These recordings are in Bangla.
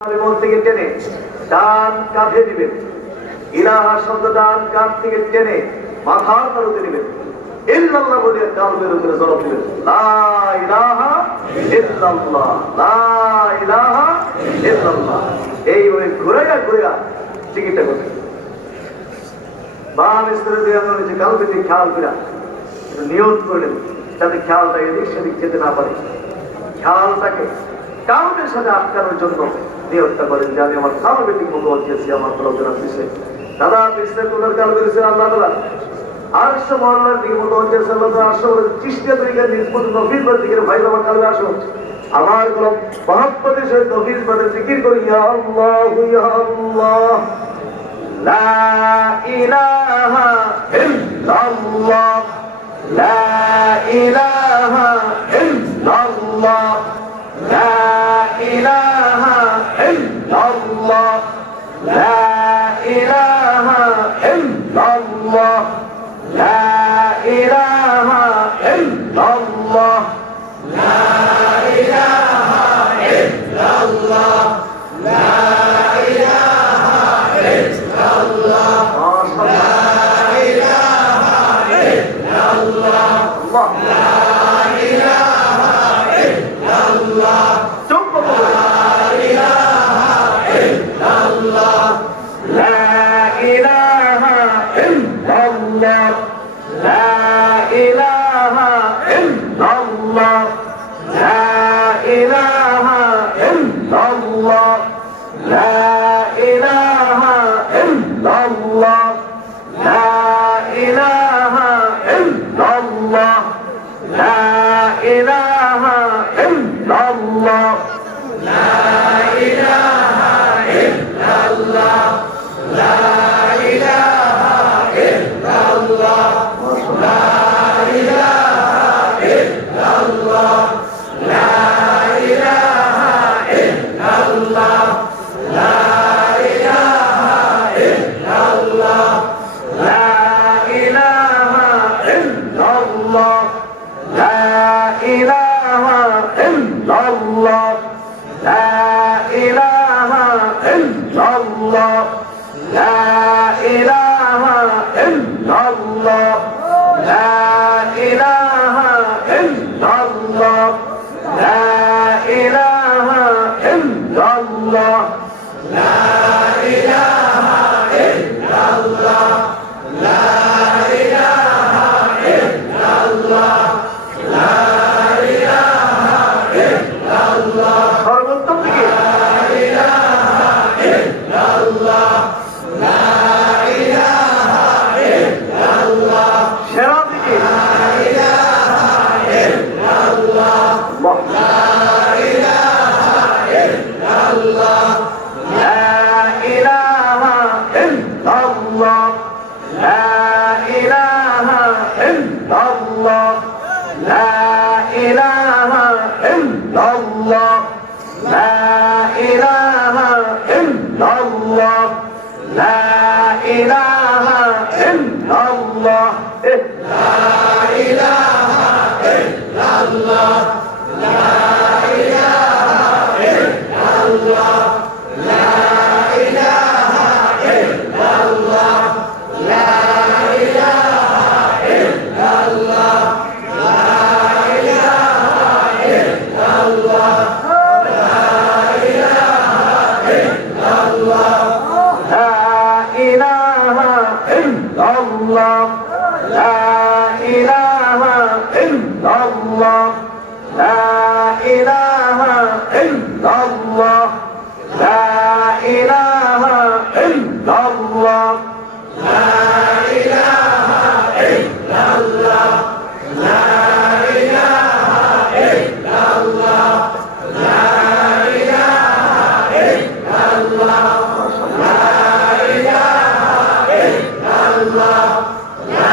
থেকে টেনে ডান কাঁধে দিবেন। ইলাহা শব্দ ডান কাঁধ থেকে টেনে মাথার তালুতে দিবেন। ইল্লাল্লাহ বলে কালবের উপরে জড়ো দিবেন। লা ইলাহা ইল্লাল্লাহ, লা ইলাহা ইল্লাল্লাহ। এইভাবে ঘুরাইয়া ঘুরাইয়া টিকিটটা করবেন। বাম স্তরে দিয়ে আমরা নিচে কালবে দিয়ে খেয়াল ফিরা নিয়ত করলেন, যাতে খেয়ালটা এদিক সেদিক যেতে না পারে। খেয়ালটাকে কালবের সাথে আটকানোর জন্য নিয়তটা করেন যে আমি আমার কালবে ঠিক মতো আটকেছি, আমার কলবের পিছিয়ে দাদা পিছলে তোমার কালবে রয়েছে আল্লাহ তাআলা আরশ মহল্লার দিকে মতো আটকেছে আল্লাহ তাআলা। আরশ চিশতিয়া তরিকার নিষ্পত নফিল দিকে ভাই আমার কালবে আসো, আমার কলব মহব্বতের সহিত নফিল বাদের জিকির করি। ইয়া আল্লাহ ইয়া আল্লাহ লা ইলাহা ইল্লাল্লাহ, লা ইলাহা ইল্লাল্লাহ, লা ইলাহা ইল্লাল্লাহ, লা ইলাহা ইল্লাল্লাহ, লা ইলাহা ইল্লাল্লাহ, লা ইলাহা ইল্লাল্লাহ, লা ইলাহা ইল্লাল্লাহ, লা ইলাহা ইল্লাল্লাহ, লা ইলাহা ইল্লাল্লাহ। La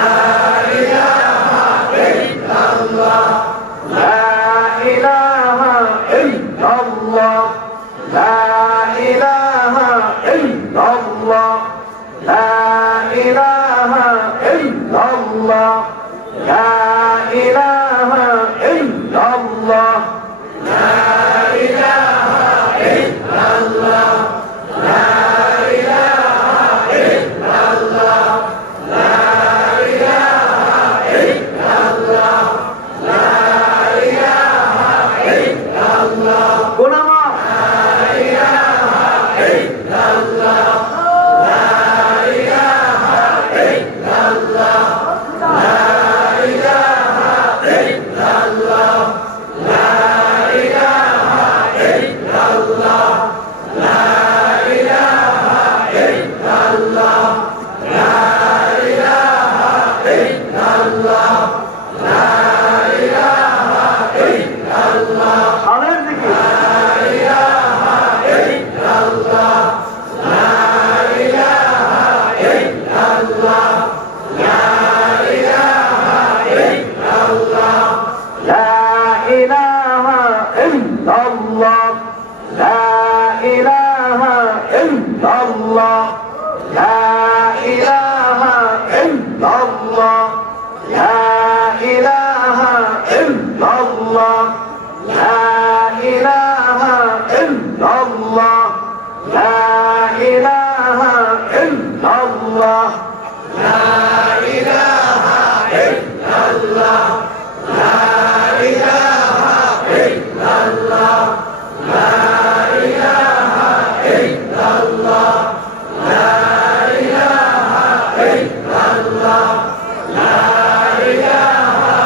ইল্লাল্লাহ লা ইলাহা ইল্লাল্লাহ লা ইলাহা ইল্লাল্লাহ লা ইলাহা ইল্লাল্লাহ লা ইলাহা ইল্লাল্লাহ লা ইলাহা ইল্লাল্লাহ লা ইলাহা ইল্লাল্লাহ লা ইলাহা ইল্লাল্লাহ লা ইলাহা ইল্লাল্লাহ লা ইলাহা ইল্লাল্লাহ লা ইলাহা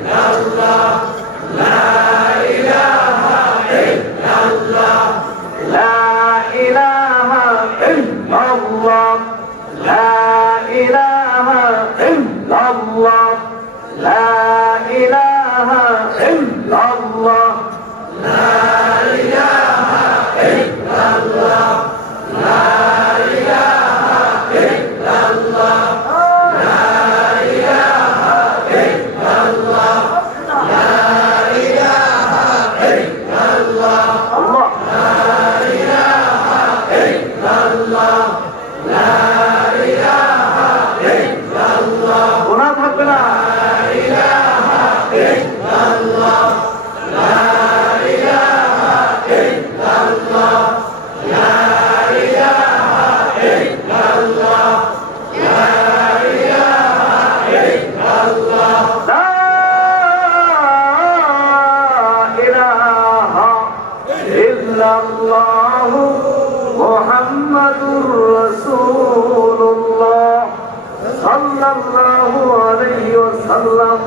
ইল্লাল্লাহ লা ইলাহা ইল্লাল্লাহ লা ইলাহা ইল্লাল্লাহ লা ইলাহা ইল্লাল্লাহ লা ইলাহা ইল্লাল্লাহ লা ইলাহা ইল্লাল্লাহ লা ইলাহা ইল্লাল্লাহ লা ইলাহা ইল্লাল্লাহ আল্লাহ লা ইলাহা ইল্লাল্লাহ লা ইলাহা ইল্লাল্লাহ গুনাহ থাকবে না লা ইলাহা ইল্লাল্লাহ লা ইলাহা ইল্লাল্লাহ লা ইলাহা ইল্লাল্লাহ লা ইলাহা ইল্লাল্লাহ লা ইলাহা ইল্লাল্লাহ মুহাম্মাদুর রাসূলুল্লাহ সাল্লাল্লাহু আলাইহি ওয়াসাল্লাম